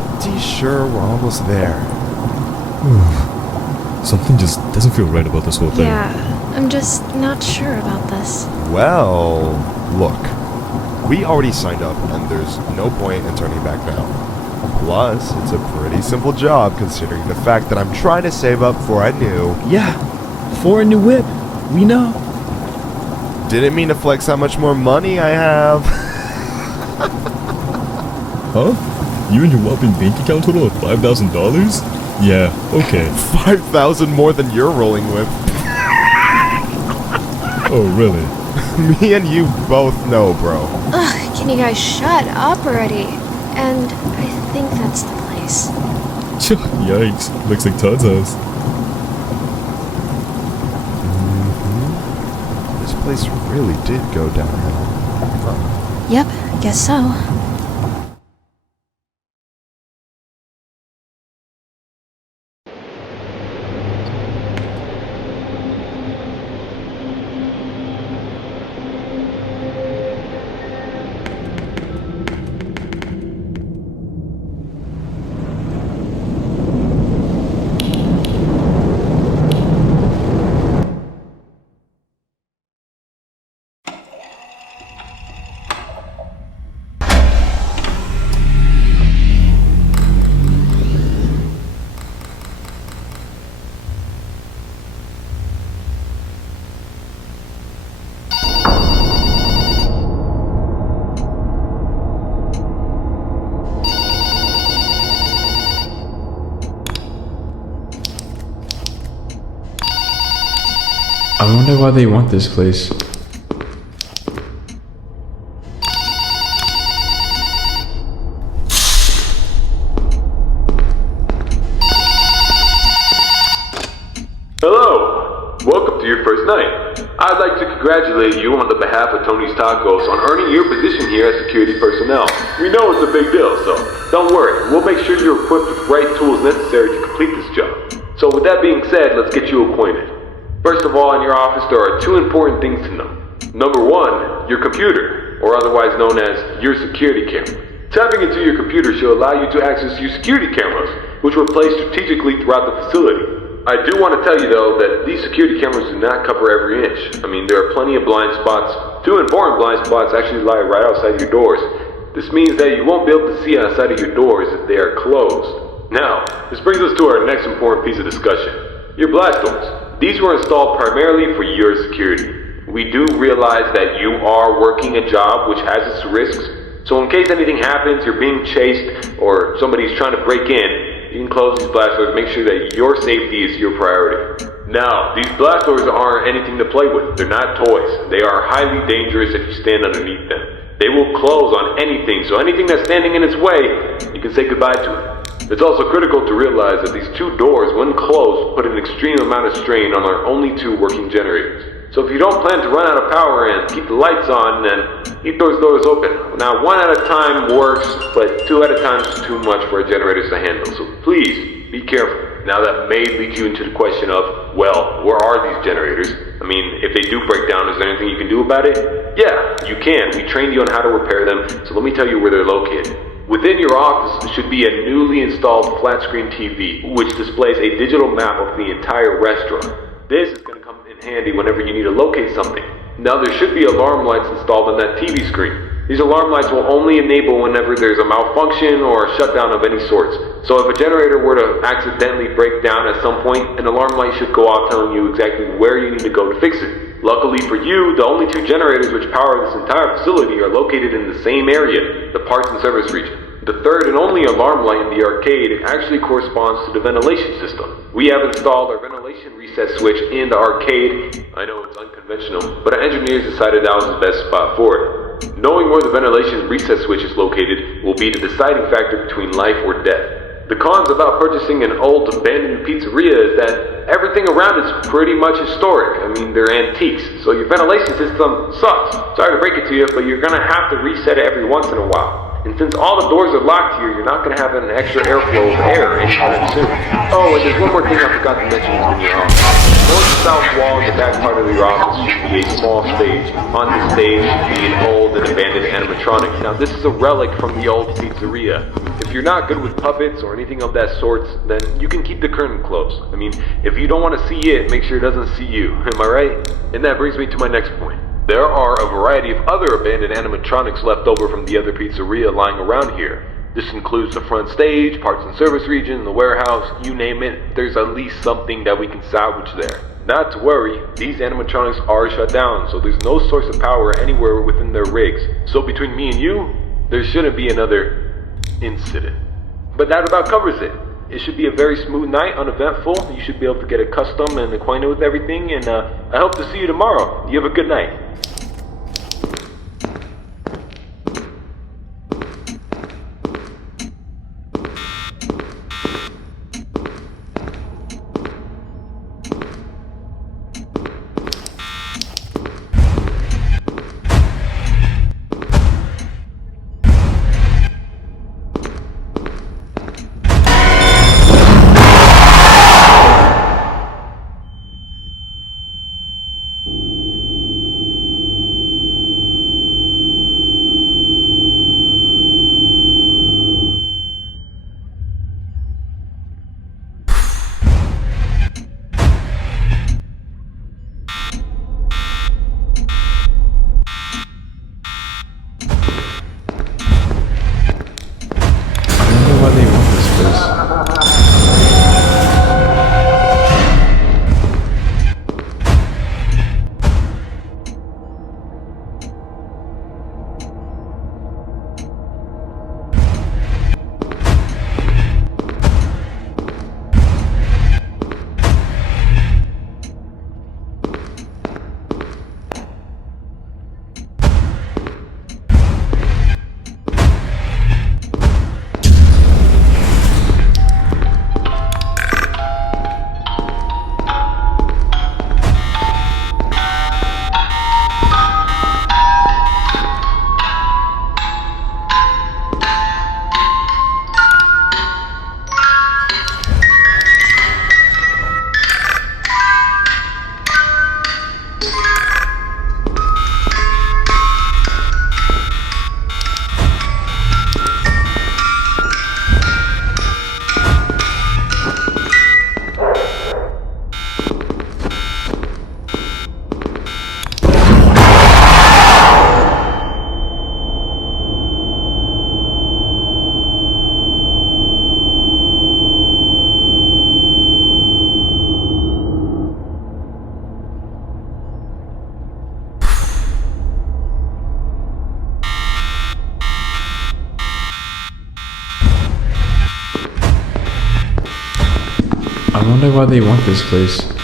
pretty sure we're almost there. Something just doesn't feel right about this whole thing. Yeah, I'm just not sure about this. Well, look. We already signed up, and there's no point in turning back now. Plus, it's a pretty simple job considering the fact that I'm trying to save up for a new... Yeah, for a new whip. We know. Didn't mean to flex how much more money I have. Huh? You and your whopping bank account total of $5,000? Yeah, okay. 5,000 more than you're rolling with. Oh, really? Me and you both know, bro. Ugh, can you guys shut up already? And I think that's the place. Yikes, looks like Todd's house. This place really did go downhill. Huh. Yep, guess so. I wonder why they want this place. Hello! Welcome to your first night. I'd like to congratulate you on the behalf of Tony's Tacos on earning your position here as security personnel. We know it's a big deal, so don't worry. We'll make sure you're equipped with the right tools necessary to complete this job. So with that being said, let's get you acquainted. First of all, in your office there are two important things to know. Number one, your computer, or otherwise known as your security camera. Tapping into your computer should allow you to access your security cameras, which were placed strategically throughout the facility. I do want to tell you though that these security cameras do not cover every inch. I mean, there are plenty of blind spots. Two important blind spots actually lie right outside your doors. This means that you won't be able to see outside of your doors if they are closed. Now, this brings us to our next important piece of discussion. Your blast doors. These were installed primarily for your security. We do realize that you are working a job which has its risks, so in case anything happens, you're being chased, or somebody's trying to break in, you can close these blast doors, make sure that your safety is your priority. Now, these blast doors aren't anything to play with. They're not toys. They are highly dangerous if you stand underneath them. They will close on anything, so anything that's standing in its way, you can say goodbye to it. It's also critical to realize that these two doors, when closed, put an extreme amount of strain on our only two working generators. So if you don't plan to run out of power and keep the lights on, then keep those doors open. Now, one at a time works, but two at a time is too much for our generators to handle, so please, be careful. Now that may lead you into the question of, well, where are these generators? I mean, if they do break down, is there anything you can do about it? Yeah, you can. We trained you on how to repair them, so let me tell you where they're located. Within your office should be a newly installed flat-screen TV, which displays a digital map of the entire restaurant. This is going to come in handy whenever you need to locate something. Now there should be alarm lights installed on that TV screen. These alarm lights will only enable whenever there's a malfunction or a shutdown of any sorts. So if a generator were to accidentally break down at some point, an alarm light should go off telling you exactly where you need to go to fix it. Luckily for you, the only two generators which power this entire facility are located in the same area, the parts and service region. The third and only alarm light in the arcade actually corresponds to the ventilation system. We have installed our ventilation reset switch in the arcade. I know it's unconventional, but our engineers decided that was the best spot for it. Knowing where the ventilation reset switch is located will be the deciding factor between life or death. The cons about purchasing an old abandoned pizzeria is that everything around is pretty much historic. I mean, they're antiques, so your ventilation system sucks. Sorry to break it to you, but you're gonna have to reset it every once in a while. And since all the doors are locked here, you're not going to have an extra airflow of air anytime soon. Oh, and there's one more thing I forgot to mention in your office. North and south wall in the back part of your office should be a small stage. On this stage should be an old and abandoned animatronic. Now, this is a relic from the old pizzeria. If you're not good with puppets or anything of that sort, then you can keep the curtain closed. I mean, if you don't want to see it, make sure it doesn't see you. Am I right? And that brings me to my next point. There are a variety of other abandoned animatronics left over from the other pizzeria lying around here. This includes the front stage, parts and service region, the warehouse, you name it. There's at least something that we can salvage there. Not to worry, these animatronics are shut down, so there's no source of power anywhere within their rigs. So between me and you, there shouldn't be another incident. But that about covers it. It should be a very smooth night, uneventful. You should be able to get accustomed and acquainted with everything, and I hope to see you tomorrow. You have a good night. Why they want this place? I wonder why they want this place.